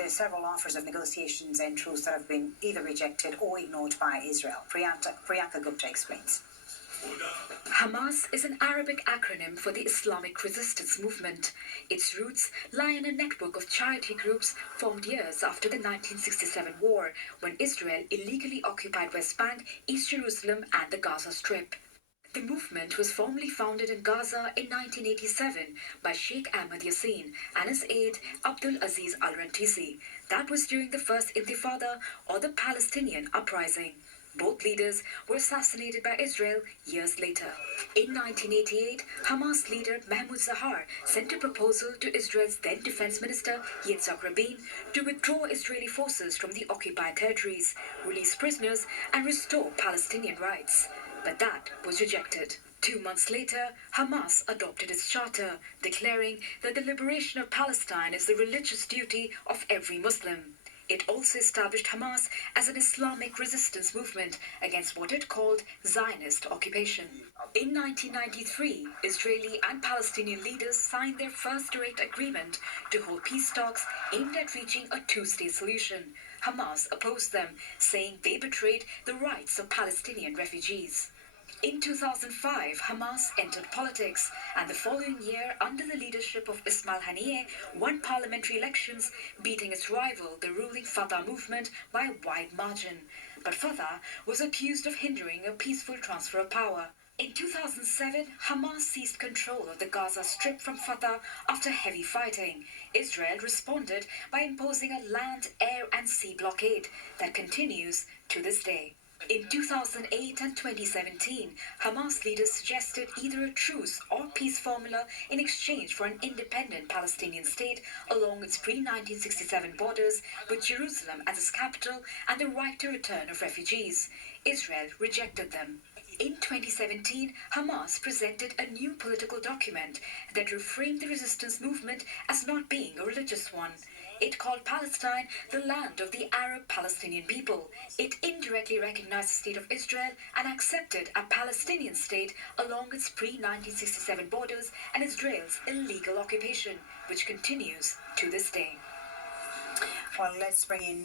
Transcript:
There are several offers of negotiations and truce that have been either rejected or ignored by Israel. Priyanka Gupta explains. Hamas is an Arabic acronym for the Islamic Resistance Movement. Its roots lie in a network of charity groups formed years after the 1967 war, when Israel illegally occupied West Bank, East Jerusalem and the Gaza Strip. The movement was formally founded in Gaza in 1987 by Sheikh Ahmed Yassin and his aide Abdul Aziz al-Rantisi. That was during the First Intifada, or the Palestinian Uprising. Both leaders were assassinated by Israel years later. In 1988, Hamas leader Mahmoud Zahar sent a proposal to Israel's then Defense Minister Yitzhak Rabin to withdraw Israeli forces from the occupied territories, release prisoners and restore Palestinian rights. But that was rejected. 2 months later, Hamas adopted its charter, declaring that the liberation of Palestine is the religious duty of every Muslim. It also established Hamas as an Islamic resistance movement against what it called Zionist occupation. In 1993, Israeli and Palestinian leaders signed their first direct agreement to hold peace talks aimed at reaching a two-state solution. Hamas opposed them, saying they betrayed the rights of Palestinian refugees. In 2005, Hamas entered politics, and the following year, under the leadership of Ismail Haniyeh, won parliamentary elections, beating its rival, the ruling Fatah movement, by a wide margin. But Fatah was accused of hindering a peaceful transfer of power. In 2007, Hamas seized control of the Gaza Strip from Fatah after heavy fighting. Israel responded by imposing a land, air and sea blockade that continues to this day. In 2008 and 2017, Hamas leaders suggested either a truce or peace formula in exchange for an independent Palestinian state along its pre-1967 borders, with Jerusalem as its capital and the right to return of refugees. Israel rejected them. In 2017, Hamas presented a new political document that reframed the resistance movement as not being a religious one. It called Palestine the land of the Arab Palestinian people. It indirectly recognized the state of Israel and accepted a Palestinian state along its pre-1967 borders and Israel's illegal occupation, which continues to this day. Well, let's bring in